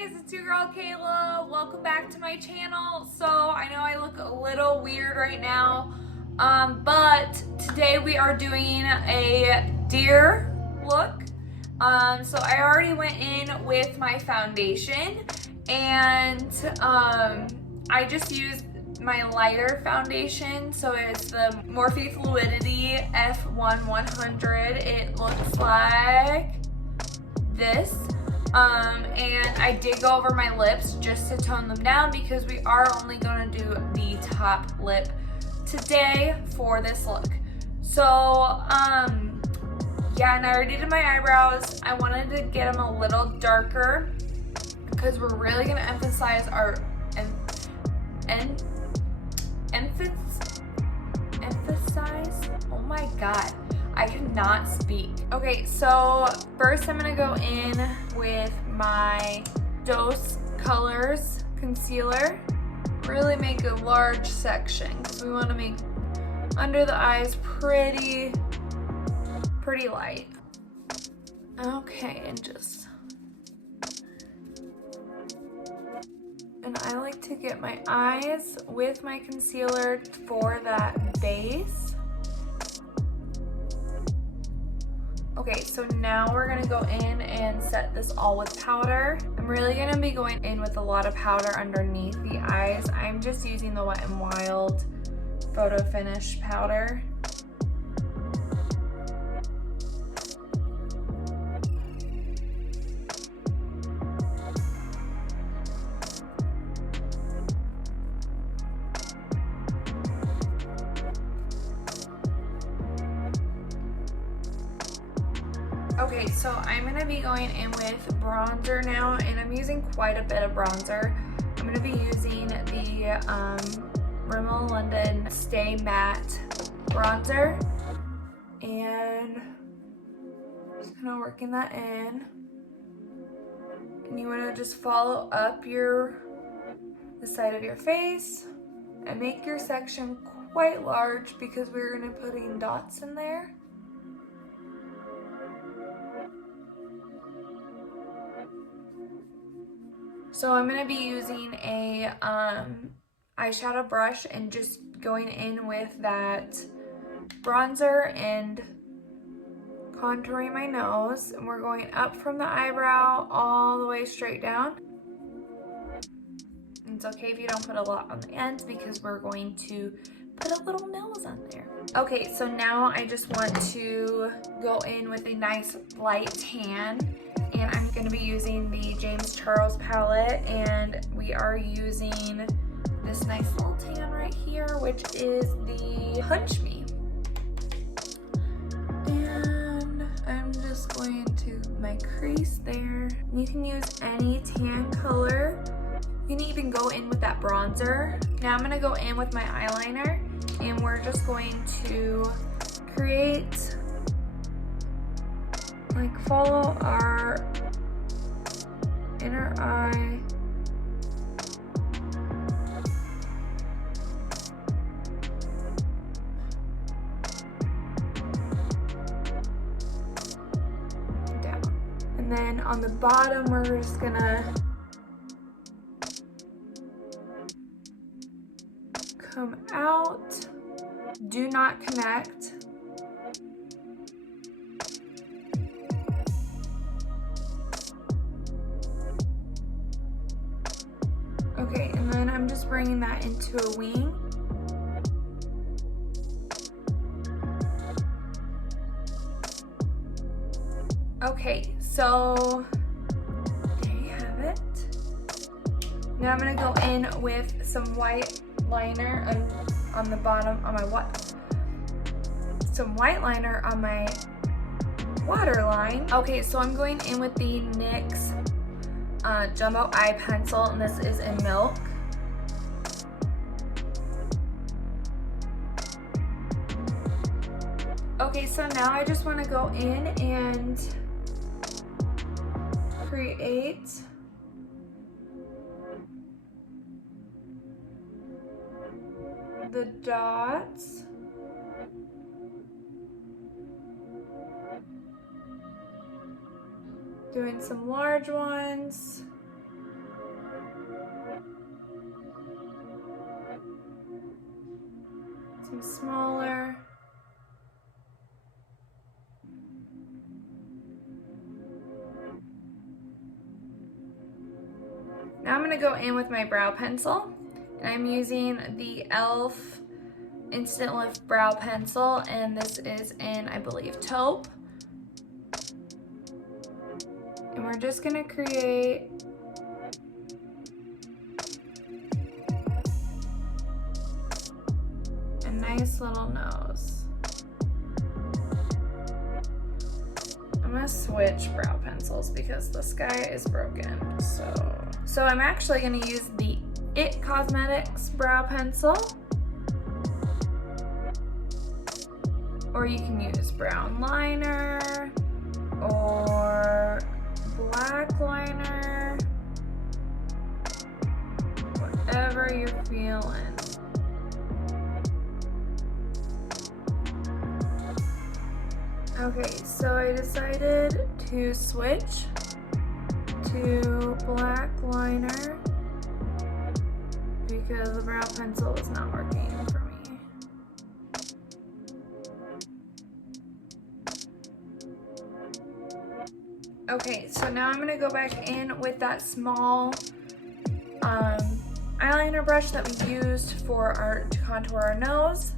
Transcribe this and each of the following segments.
guys, it's your girl Kayla. Welcome back to my channel. So I know I look a little weird right now, but today we are doing a deer look. So I already went in with my foundation, and I just used my lighter foundation. So it's the Morphe Fluidity F1 100. It looks like this. And I did go over my lips just to tone them down because we are only going to do the top lip today for this look. So, yeah, and I already did my eyebrows. I wanted to get them a little darker because we're really going to emphasize our oh my god, I cannot speak. Okay, so first I'm gonna go in with my Dose Colors concealer. Really make a large section because we want to make under the eyes pretty light. Okay, and I like to get my eyes with my concealer for that base. Okay, so now we're gonna go in and set this all with powder. I'm really gonna be going in with a lot of powder underneath the eyes. I'm just using the Wet n Wild Photo Finish powder. Okay, so I'm going to be going in with bronzer now, and I'm using quite a bit of bronzer. I'm going to be using the Rimmel London Stay Matte bronzer, and just kind of working that in. And you want to just follow up the side of your face and make your section quite large because we're going to put in dots in there. So I'm going to be using a eyeshadow brush and just going in with that bronzer and contouring my nose. And we're going up from the eyebrow all the way straight down. And it's okay if you don't put a lot on the ends because we're going to put a little nose on there. Okay, so now I just want to go in with a nice light tan. And I'm going to be using the James Charles palette, and we are using this nice little tan right here, which is the Punch Me. And I'm just going to my crease there. You can use any tan color. You can even go in with that bronzer. Now I'm going to go in with my eyeliner, and we're just going to create, like, follow our inner eye. Down. And then on the bottom, we're just gonna come out. Do not connect. Okay, and then I'm just bringing that into a wing. Okay, so there you have it. Now I'm gonna go in with some white liner on the bottom on my some white liner on my waterline. Okay, so I'm going in with the NYX Jumbo Eye Pencil, and this is in Milk. Okay, so now I just want to go in and create the dots. Doing some large ones. some smaller. Now I'm going to go in with my brow pencil, and I'm using the e.l.f. Instant Lift Brow Pencil, and this is in, I believe, taupe. And we're just going to create a nice little nose. I'm going to switch brow pencils because this guy is broken. So I'm actually going to use the IT Cosmetics brow pencil. Or you can use brown liner or black liner, whatever you're feeling. Okay, so I decided to switch to black liner because the brow pencil was not working for me. Okay, so now I'm gonna go back in with that small eyeliner brush that we used to contour our nose,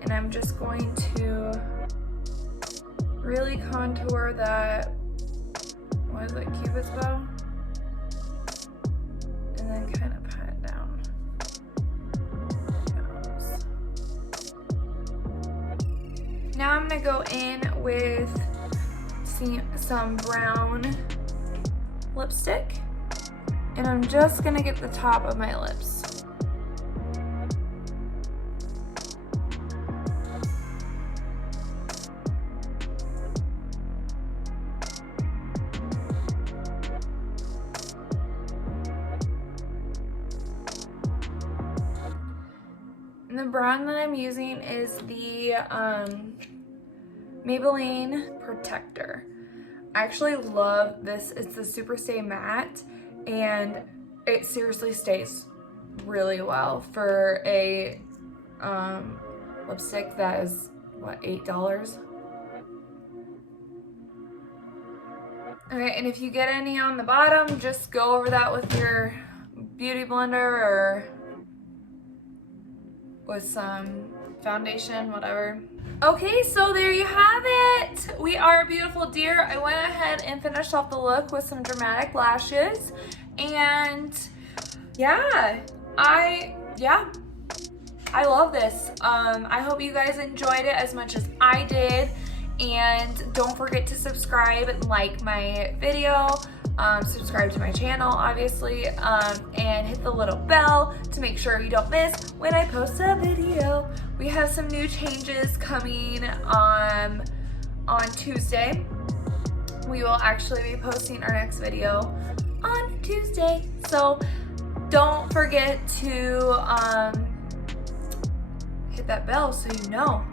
and I'm just going to really contour that, what is it, Cupid's bow? And then kind of pat it down. Now I'm gonna go in with some brown lipstick, and I'm just gonna get the top of my lips. And the brown that I'm using is the Maybelline Protector. I actually love this. It's the SuperStay matte, and it seriously stays really well for a lipstick that is, what, $8? Okay, and if you get any on the bottom, just go over that with your beauty blender or with some foundation, whatever. Okay, so there you have it. We are a beautiful deer. I went ahead and finished off the look with some dramatic lashes, and yeah, I love this. I hope you guys enjoyed it as much as I did, and don't forget to subscribe and like my video. Subscribe to my channel, obviously, and hit the little bell to make sure you don't miss when I post a video. We have some new changes coming on Tuesday. We will actually be posting our next video on Tuesday, so don't forget to hit that bell so you know,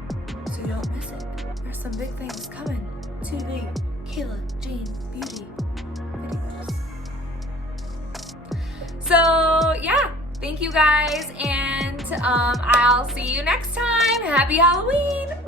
so you don't miss it. There's some big things coming to the Kayla Jean Beauty videos. So yeah, thank you guys, and I'll see you next time. Happy Halloween!